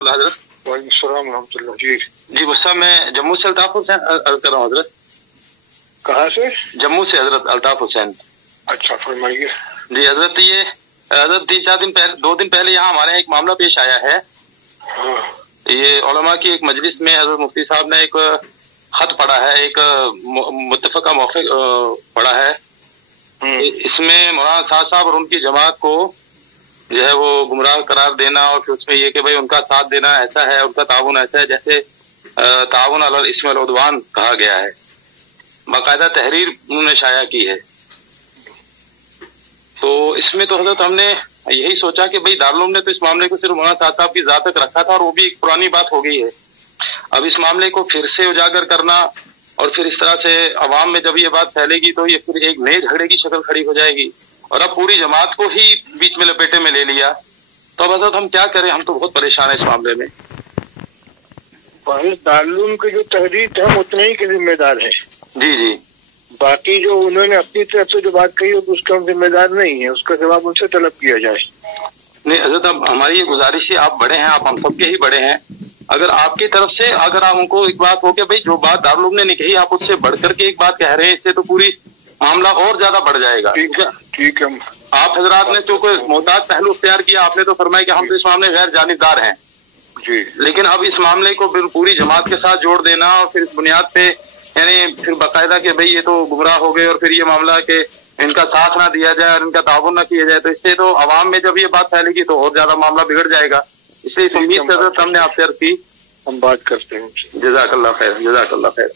हजरत वालेकुम जी। जी गुस्सा मैं जम्मू से अल्ताफ हुसैन अर्ज कर रहा हूँ हजरत। कहाँ से? जम्मू से हजरत अल्ताफ हुसैन। अच्छा फरमाइए। जी हजरत, ये हजरत 3-4 दिन पहले 2 दिन पहले यहाँ हमारे यहाँ एक मामला पेश आया है। हाँ। ये उलमा की एक मजलिस में हजरत मुफ्ती साहब ने एक खत पढ़ा है, एक मुत्तफ़क़ा मौक़िफ़ पढ़ा है। इसमें मौलाना साहब और उनकी जमात को जो है वो गुमराह करार देना और फिर उसमें ये कि भाई उनका साथ देना ऐसा है, उनका ताउन ऐसा है जैसे ताउन अलल इस्म वल उद्वान कहा गया है। बाकायदा तहरीर उन्होंने शाया की है। तो इसमें तो हजरत हमने यही सोचा कि भाई दारुल ने तो इस मामले को सिर्फ मौलाना साहब की ज़ात तक रखा था और वो भी एक पुरानी बात हो गई है। अब इस मामले को फिर से उजागर करना और फिर इस तरह से अवाम में जब ये बात फैलेगी तो ये फिर एक नए झगड़े की शक्ल खड़ी हो जाएगी और अब पूरी जमात को ही बीच में लपेटे में ले लिया। तो अब हजरत हम क्या करें, हम तो बहुत परेशान है इस मामले में। दारुल के जो तहरीर थे हम उतने ही के जिम्मेदार हैं। जी जी। बाकी जो उन्होंने अपनी तरफ से जो बात कही उसका हम जिम्मेदार नहीं है, उसका जवाब उनसे तलब किया जाए। नहीं हजरत, अब हमारी ये गुजारिश है, आप बड़े हैं, आप हम सबके ही बड़े हैं। अगर आपकी तरफ से अगर आप उनको एक बात हो कि भाई जो बात दारुल ने कही आप उससे बढ़कर के एक बात कह रहे हैं, इससे तो पूरी मामला और ज्यादा बढ़ जाएगा। ठीक है। आप हजरात ने जो कोई मोहताज पहलू इख्तियार किया, आपने तो फरमाया कि हम तो इस मामले गैर जानिबदार हैं जी, लेकिन अब इस मामले को पूरी जमात के साथ जोड़ देना और फिर इस बुनियाद पे यानी फिर बाकायदा कि भाई ये तो गुमराह हो गए और फिर ये मामला कि इनका साथ ना दिया जाए और इनका ताउन ना किया जाए, तो इससे तो अवाम में जब ये बात फैलेगी तो और ज्यादा मामला बिगड़ जाएगा। इसलिए इस उम्मीद से हमने आपसे अर्ज की, हम बात करते हैं। जज़ाकल्लाह खैर, जज़ाकल्लाह खैर।